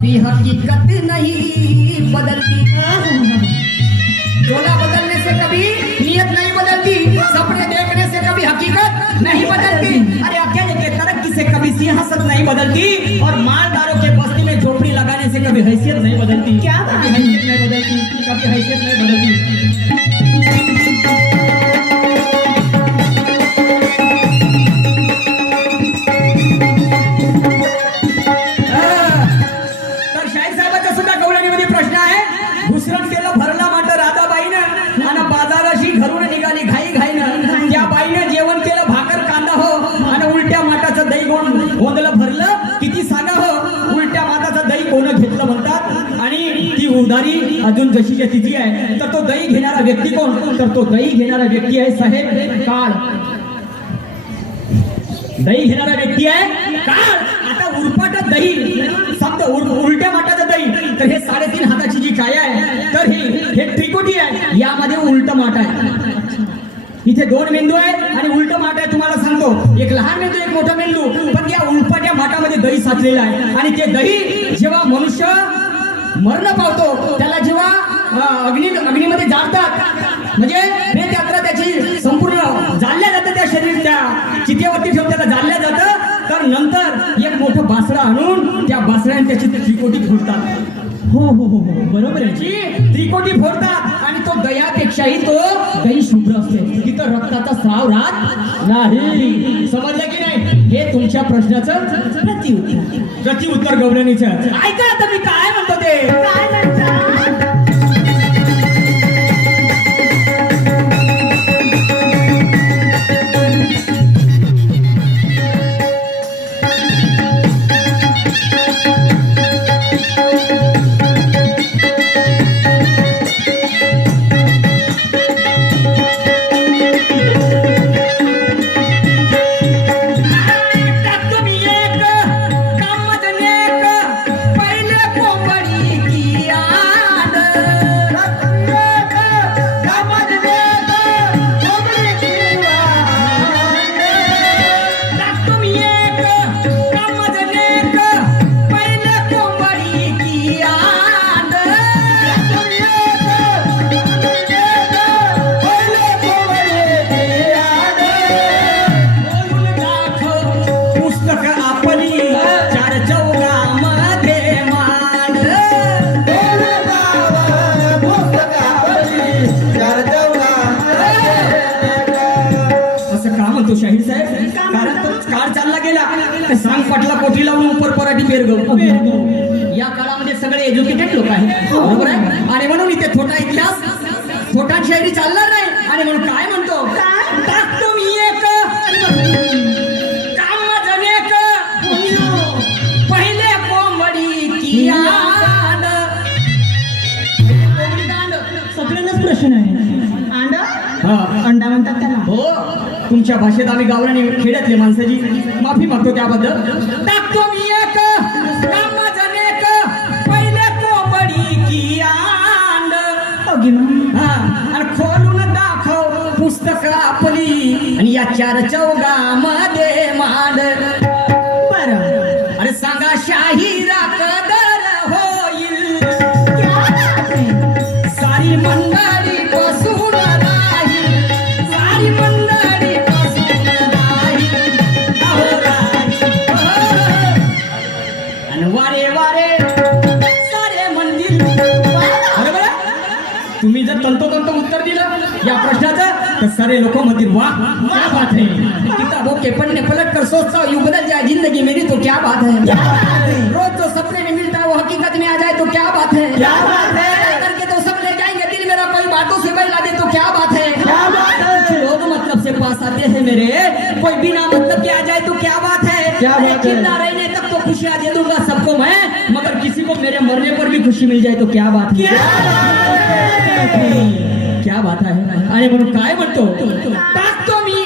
ती हकीकत नहीं बदलती डोला बदलने से कभी नियत नहीं बदलती सपने देखने से कभी हकीकत नहीं बदलती। अरे अकेले के तरक्की से कभी सियासत नहीं बदलती और मालदारों के बस्ती में झोपड़ी लगाने से कभी हैसियत नहीं बदलती। क्या कभी हैसियत नहीं बदलती कभी हैसियत नहीं बदलती। भरलं किती सांगावं? उलट्या माताचं दही कोण घेतलं म्हणतात? आणि ती उधारी अजून जशीच्या तिची आहे. तर तो दही घेणारा व्यक्ती कोण? तर तो दही घेणारा व्यक्ती आहे साहेब काळ. दही घेणारा व्यक्ती आहे काळ. आता उरपाटात दही. समजा उलट्या माटाचं दही. तर हे साडेतीन हाताची जी काय आहे तर ही हे त्रिकोटी आहे. यामध्ये उलट माट आहे. इथे दोन मेंदू आहेत. एक लहान मेंदू एक मोठा मेंदू पण या उलपाट्या भाटामध्ये दही साचलेलं आहे. आणि ते दही जेव्हा मनुष्य मरण पावतो त्याला जेव्हा अग्नी अग्नीमध्ये जाळतात म्हणजे प्रेत यात्रा त्याची संपूर्ण जाळल्या जातं त्या शरीर त्या चितेवरती ठेवून त्याला जाळल्या जातं. तर नंतर एक मोठं बासरा आणून त्या बासऱ्याने त्याची त्रिकोटी फोडतात हो हो हो हो बरोबर आहे. त्रिकोटी फोडतात आणि तो दयापेक्षाही तो दही शुभ्र असते. तिथं रक्ताचा स्राव राहत नाही. समजलं की नाही? हे तुमच्या प्रश्नाचं प्रतिउत्तर प्रतिउत्तर गवळणीचं ऐका आता मी काय म्हणतो? ते काय कोठी लावून उपर पराठी पेरगव या काळामध्ये सगळे एज्युकेटेड लोक आहेत. बरोबर आहे? आणि म्हणून इथे थोटा इतिहास थोटा शायरी चालणार नाही. आणि म्हणून काय म्हणतो? टाकतो मी एक. कामच अनेक पहिले कोंबडी की आड कोंबडी दांड सगळ्यांनाच प्रश्न आहे. अंड? हा. अंडा म्हणतात त्याला. हो. तुमच्या भाषेत आम्ही गावरानी खेड्यातले माणसाची माफी मागतो त्याबद्दल. पुस्तक आपली. आणि या चार चौघामध्ये मांड. बर अरे सांगा शाही होईल. सारी मंडळी बसून सारी मंडळी बसून आणि वारे वारे. सारे मंदिर. बरोबर? तुम्ही जर तंतोतंत उत्तर दिलं या प्रश्नाचं तर सारे लोक म्हणतील वाह क्या बात है किताबों के पन्ने पलट कर सोचता हूँ यूँ बदल जाए ज़िंदगी मेरी तो क्या बात है रोज जो सपने में मिलता है वो हकीकत में आ जाए तो क्या बात है क्या बात है? करके तो सपने जाएँगे दिल मेरा कोई बातों से बहला दे तो क्या बात है क्या बात है? लोग मतलब से पास आते हैं मेरे कोई बिना मतलब के आ जाए तो क्या बात है क्या बात है? ज़िंदा रहने तक तो खुशियाँ दे दूँगा सबको मैं मगर किसी को मेरे मरने पर भी खुशी मिल जाए तो क्या बात है क्या बात आहे. आणि म्हणून काय म्हणतो? टाकतो मी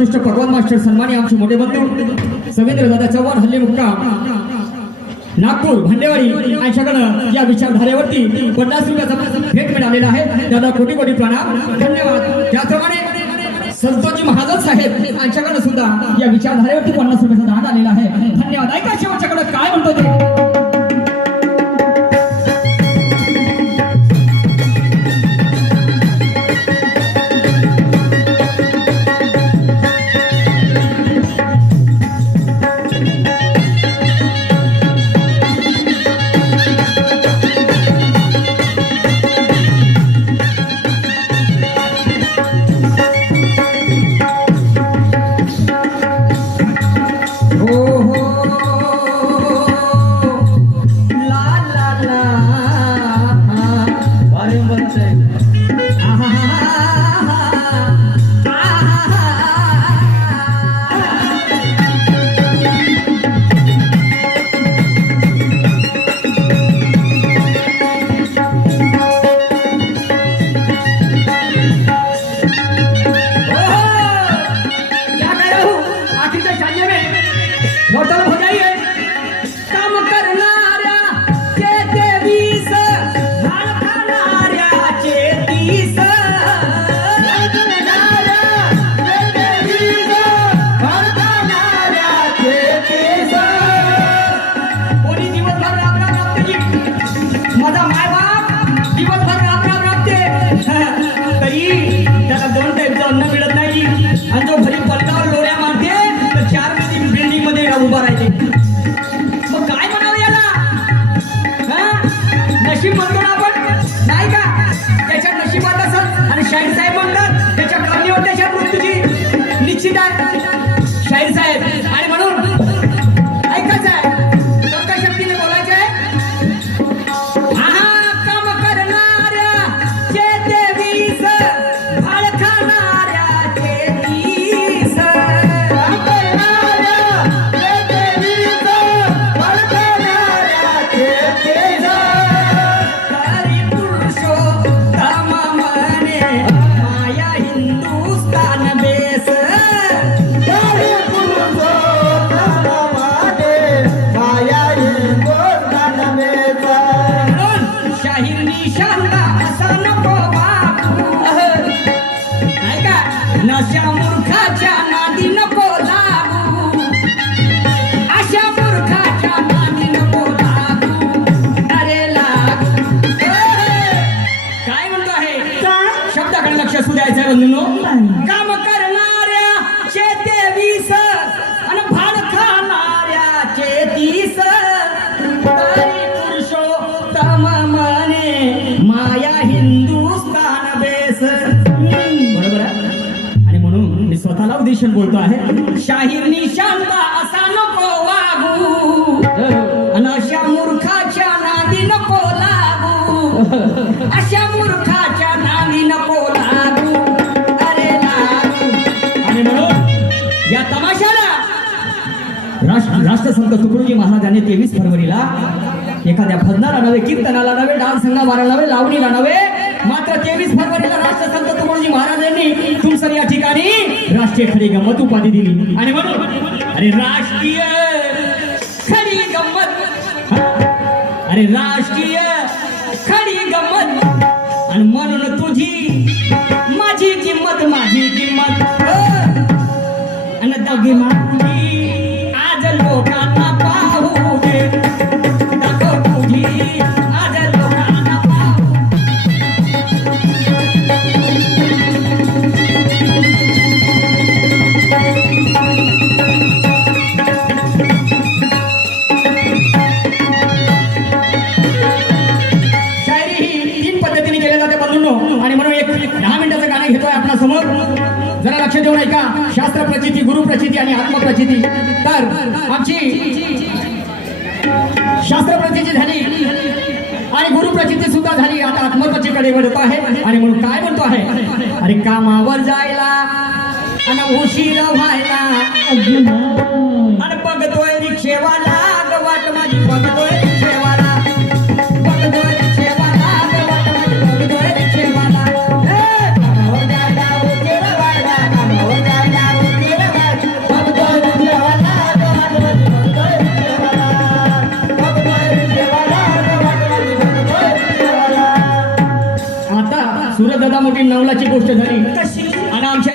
मंडळाचे उत्कृष्ट भगवान मास्टर सन्मानी आमचे मोठे बंधू सवेंद्र दादा चव्हाण हल्ली मुक्काम नागपूर भांडेवाडी यांच्याकडं या विचारधारेवरती पन्नास रुपयाचा भेट मिळालेला आहे. दादा कोटी कोटी प्रणाम. धन्यवाद. त्याचप्रमाणे संतोजी महाजन साहेब यांच्याकडे सुद्धा या विचारधारेवरती पन्नास रुपयाचा दान आलेला पुरुषोत्तम म्हणे माया हिंदुस्तान बेस. बरोबर आणि म्हणून मी स्वतःला उद्देशून बोलतो आहे शाहीर शांत असा नको वागू. आणि अशा मूर्खाच्या नादी नको लागू. अशा मूर्खाच्या नादी नको लागू. अरे लागू. आणि म्हणून या तमाशाला राष्ट्र राष्ट्रसंत तुकडोजी महाराजांनी तेवीस फरवरीला एखाद्या भजनाला नव्हे कीर्तनाला नव्हे डान्स संगमाला नव्हे लावणीला नव्हे मात्र तेवीस फरवरीला राष्ट्रसंत तुकडोजी महाराजांनी तुमसर या ठिकाणी राष्ट्रीय खडी गंमत उपाधी दिली. आणि म्हणून अरे राष्ट्रीय खडी गंमत. अरे राष्ट्रीय खडी गंमत. आणि म्हणून तुझी माझी किंमत माझी किंमत. आणि दगे माझी आत्मप्रचिती तर आमची शास्त्र प्रचिती झाली आणि गुरु प्रचिती सुद्धा झाली आता आत्मपतीकडे वळत आहे. आणि म्हणून काय म्हणतो आहे? अरे कामावर जायला आणि उशीर व्हायला आणि बघतोय रिक्षेवाला वाट माझी बघतोय